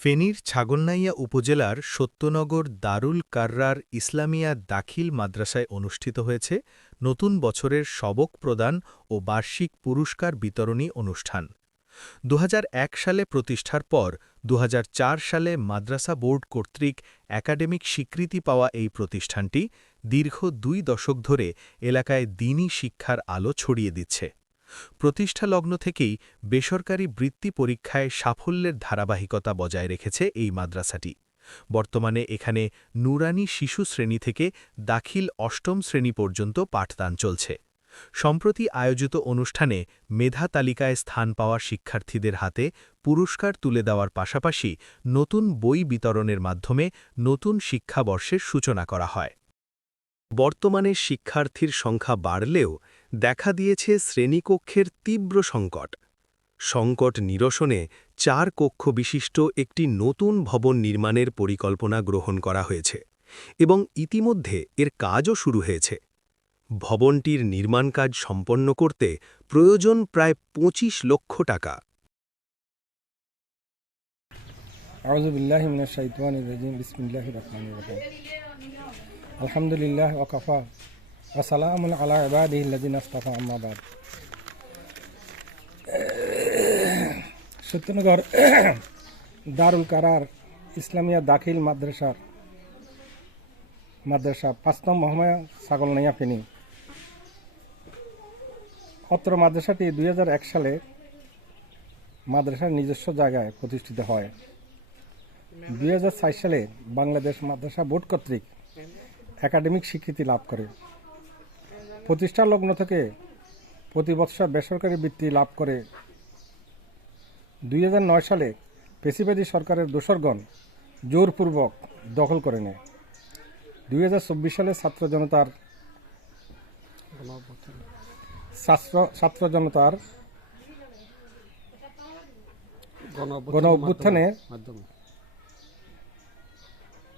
ফেনীর ছাগলনাইয়া উপজেলার সত্যনগর দারুল কাররার ইসলামিয়া দাখিল মাদ্রাসায় অনুষ্ঠিত হয়েছে নতুন বছরের সবক প্রদান ও বার্ষিক পুরস্কার বিতরণী অনুষ্ঠান। ২০০১ সালে প্রতিষ্ঠার পর ২০০৪ সালে মাদ্রাসা বোর্ড কর্তৃক একাডেমিক স্বীকৃতি পাওয়া এই প্রতিষ্ঠানটি দীর্ঘ ২ দশক ধরে এলাকায় দ্বীনি শিক্ষার আলো ছড়িয়ে দিচ্ছে। প্রতিষ্ঠালগ্ন থেকেই বেসরকারি বৃত্তি পরীক্ষায় সাফল্যের ধারাবাহিকতা বজায় রেখেছে এই মাদ্রাসাটি। বর্তমানে এখানে নুরানি শিশু শ্রেণী থেকে দাখিল অষ্টম শ্রেণী পর্যন্ত পাঠদান চলছে। সম্প্রতি আয়োজিত অনুষ্ঠানে মেধা তালিকায় স্থান পাওয়া শিক্ষার্থীদের হাতে পুরস্কার তুলে দেওয়ার পাশাপাশি নতুন বই বিতরণের মাধ্যমে নতুন শিক্ষাবর্ষের সূচনা করা হয়। বর্তমানে শিক্ষার্থীর সংখ্যা বাড়লেও দেখা দিয়েছে শ্রেণীকক্ষের তীব্র সংকট নিরসনে ৪ কক্ষ বিশিষ্ট একটি নতুন ভবন নির্মাণের পরিকল্পনা গ্রহণ করা হয়েছে এবং ইতিমধ্যে এর কাজও শুরু হয়েছে। ভবনটির নির্মাণ কাজ সম্পন্ন করতে প্রয়োজন প্রায় ২৫ লক্ষ টাকা। আউযু বিল্লাহি মিনাশ শাইতানির রাজিম বিসমিল্লাহির রহমানির রহিম আলহামদুলিল্লাহ ওয়া কাফা ওয়া সালামুন আলা ইবাদিহিল্লাযিনা ইসতাফা আম্মা বাদ। সত্যনগর দারুল কারার ইসলামিয়া দাখিল মাদ্রাসা ৫ নং মহমায়া ছাগলনাইয়া ফেনী। অত্র মাদ্রাসাটি ২০০১ সালে মাদ্রাসার নিজস্ব জায়গায় প্রতিষ্ঠিত হয়। ২০০৪ সালে বাংলাদেশ মাদ্রাসা বোর্ড কর্তৃক একাডেমিক স্বীকৃতি লাভ করে। প্রতিষ্ঠা লগ্ন থেকে প্রতি বৎসর বেসরকারি বৃত্তি লাভ করে। ২০০৯ সালে পেশিবাদী সরকারের দোসরগণ জোরপূর্বক দখল করে নেয়। ২০২৪ সালে ছাত্র জনতার গণ অভ্যুত্থানের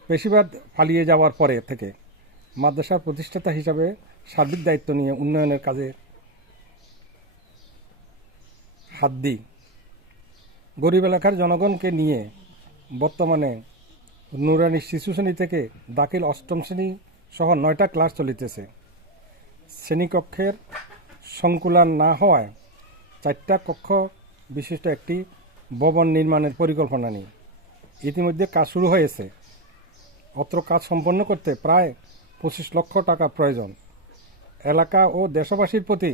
পেশিবাদ পালিয়ে যাওয়ার পরে থেকে মাদ্রাসার প্রতিষ্ঠাতা হিসাবে সার্বিক দায়িত্ব নিয়ে উন্নয়নের কাজে হাত দিই। গরিব এলাকার জনগণকে নিয়ে বর্তমানে নুরানি শিশু শ্রেণী থেকে দাখিল অষ্টম শ্রেণী সহ ৯টা ক্লাস চলিতেছে। শ্রেণীকক্ষের সংকুলান না হওয়ায় ৪টা কক্ষ বিশিষ্ট একটি ভবন নির্মাণের পরিকল্পনা নেই। ইতিমধ্যে কাজ শুরু হয়েছে। অত্র কাজ সম্পন্ন করতে প্রায় ২৫ লক্ষ টাকা প্রয়োজন। এলাকা ও দেশবাসীর প্রতি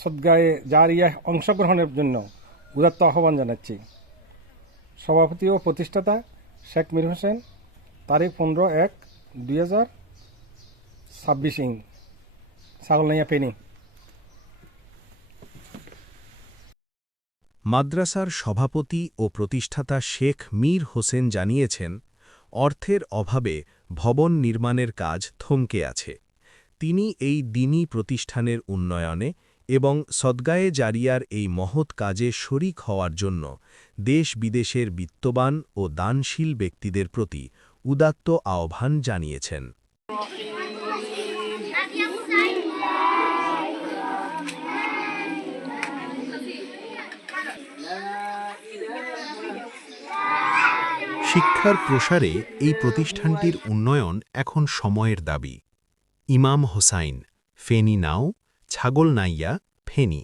সদগায়ে জারিয়া অংশগ্রহণের জন্য উদাত্ত আহ্বান জানাচ্ছি। সভাপতি ও প্রতিষ্ঠাতা শেখ মীর হোসেন, তারিখ ১৫/১/২০২৬, ছাগলনাইয়া ফেনী। মাদ্রাসার সভাপতি ও প্রতিষ্ঠাতা শেখ মীর হোসেন জানিয়েছেন, অর্থের অভাবে ভবন নির্মাণের কাজ থমকে আছে। তিনি এই দ্বীনি প্রতিষ্ঠানের উন্নয়নে এবং সদগায়ে জারিয়ার এই মহৎ কাজে শরিক হওয়ার জন্য দেশ বিদেশের বিত্তবান ও দানশীল ব্যক্তিদের প্রতি উদাত্ত আহ্বান জানিয়েছেন। শিক্ষার প্রসারে এই প্রতিষ্ঠানটির উন্নয়ন এখন সময়ের দাবি। ইমাম হোসাইন, ফেনী নাও, ছাগলনাইয়া, ফেনী।